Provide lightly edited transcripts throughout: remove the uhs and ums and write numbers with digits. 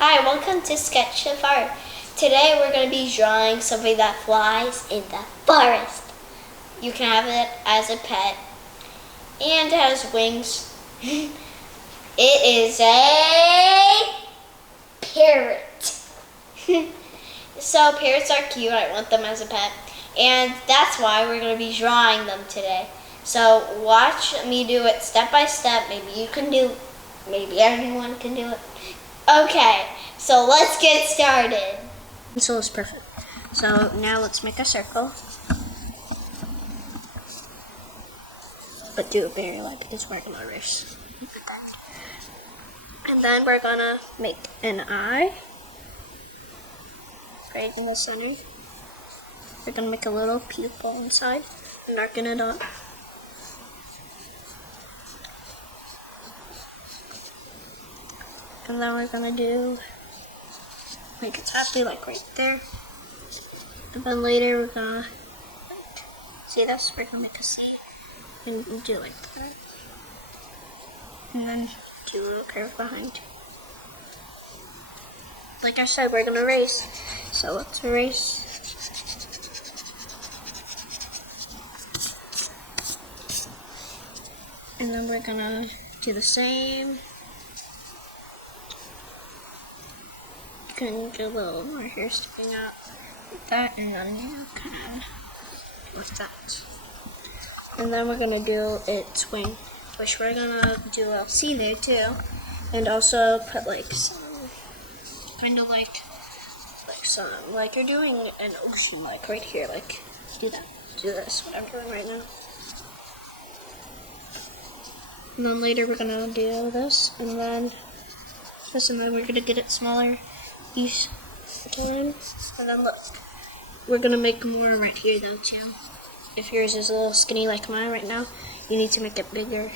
Hi, welcome to Sketch of Art. Today we're going to be drawing something that flies in the forest. You can have it as a pet and it has wings. It is a parrot. So parrots are cute, I want them as a pet. And that's why we're going to be drawing them today. So watch me do it step by step. Maybe you can do, maybe everyone can do it. Okay, so let's get started. Pencil is perfect. So now let's make a circle. But do it very light because we're gonna erase. And then we're gonna make an eye right in the center. We're gonna make a little pupil inside and darken it up. And then we're gonna do make it happy like right there. And then later we're gonna see this, we're gonna make a C and do like that. And then do a little curve behind. Like I said, we're gonna erase. So let's erase. And then we're gonna do the same. Can get a little more hair sticking out like that, and then kind of like that. And then we're gonna do its wing, which we're gonna do a C there too, and also put like some kind of like some like you're doing an ocean, like right here, like do that, do this, what I'm doing right now. And then later we're gonna do this, and then this, and then we're gonna get it smaller. Each one, and then look, we're gonna make more right here though too. If yours is a little skinny like mine right now, you need to make it bigger.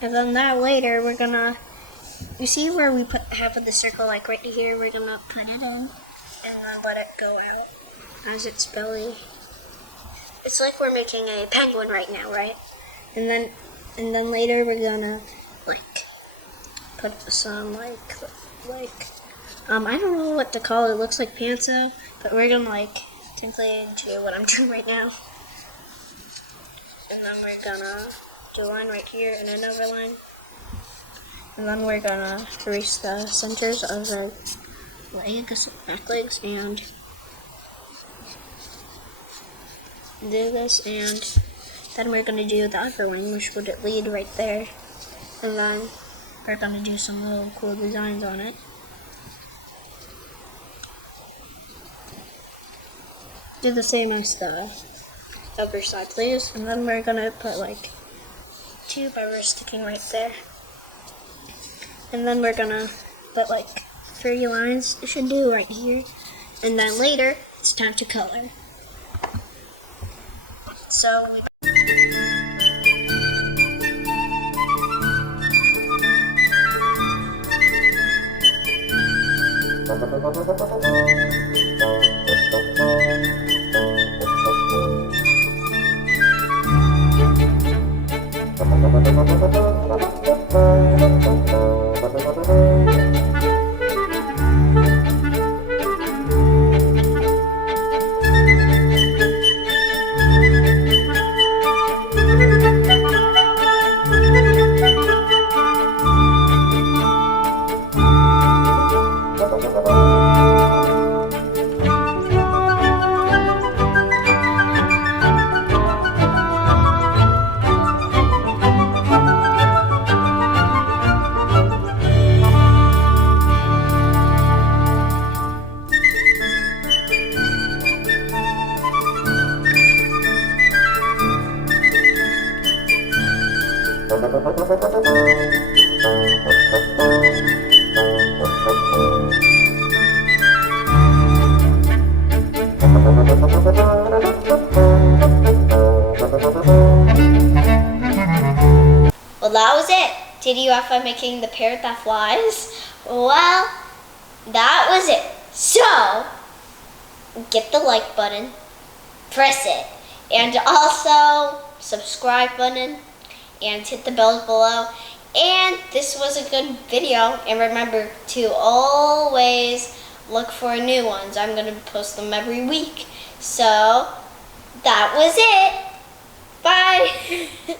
And then that later we're gonna, you see where we put half of the circle, like right here, we're gonna put it in and then let it go out as its belly. It's like we're making a penguin right now, right? And then later we're gonna like put some like I don't know what to call it. It looks like pantsa, but we're gonna like template into what I'm doing right now. And then we're gonna do a line right here and another line. And then we're gonna erase the centers of the legs, back legs, and do this, and then we're going to do the upper wing, which would lead right there, and then we're going to do some little cool designs on it. Do the same as the upper side, please, and then we're going to put like 2 feathers sticking right there, and then we're going to put like 3 lines, it should do right here, and then later it's time to color. So we well, that was it. Did you have fun making the parrot that flies? Well, that was it. So, get the like button, press it, and also subscribe button, and hit the bells below. And this was a good video, and remember to always look for new ones. I'm going to post them every week. So that was it. Bye.